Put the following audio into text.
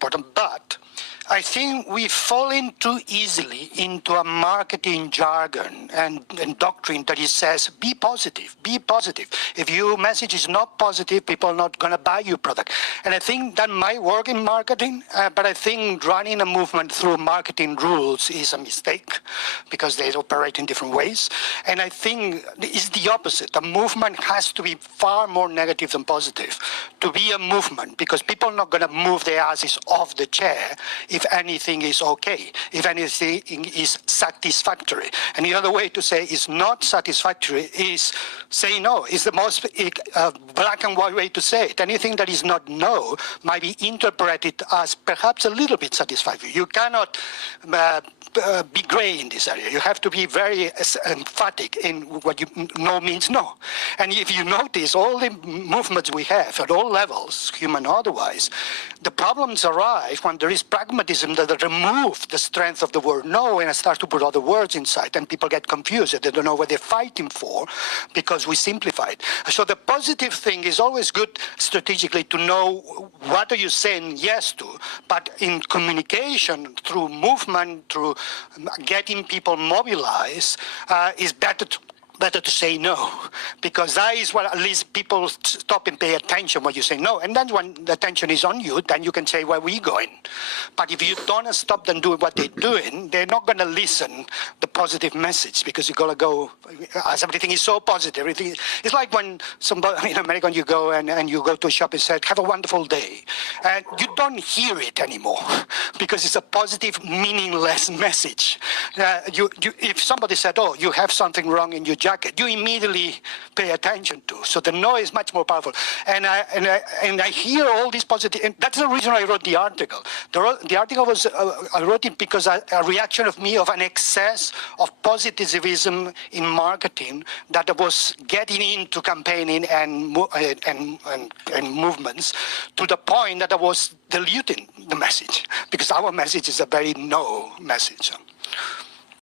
important. But I think we fall in too easily into a marketing jargon and doctrine that it says, be positive, be positive. If your message is not positive, people are not going to buy your product. And I think that might work in marketing, but I think running a movement through marketing rules is a mistake because they operate in different ways. And I think it's the opposite. A movement has to be far more negative than positive to be a movement, because people are not going to move their asses off the chair if anything is okay, if anything is satisfactory. And the other way to say is not satisfactory is say no. It's the most black and white way to say it. Anything that is not no might be interpreted as perhaps a little bit satisfactory. You cannot be gray in this area. You have to be very emphatic in what you no means no. And if you notice all the movements we have at all levels, human or otherwise, the problems arise when there is pragmatism that removes the strength of the word no and starts to put other words inside, and people get confused. They don't know what they're fighting for because we simplify it. So the positive thing is always good strategically to know what are you saying yes to, but in communication through movement, through getting people mobilized, is better to say no, because that is what at least people stop and pay attention when you say no. And then when the attention is on you, then you can say, where are we going? But if you don't stop them doing what they're doing, they're not going to listen the positive message, because you're going to go, as everything is so positive. Everything, it's like when somebody in America, you go and you go to a shop and say, have a wonderful day. And you don't hear it anymore because it's a positive, meaningless message. If somebody said, oh, you have something wrong in your jacket, you immediately pay attention to. So the no is much more powerful. And I hear all these positive, and that's the reason I wrote the article. The article was, I wrote it because a reaction of me of an excess of positivism in marketing that was getting into campaigning and movements to the point that I was diluting the message, because our message is a very no message.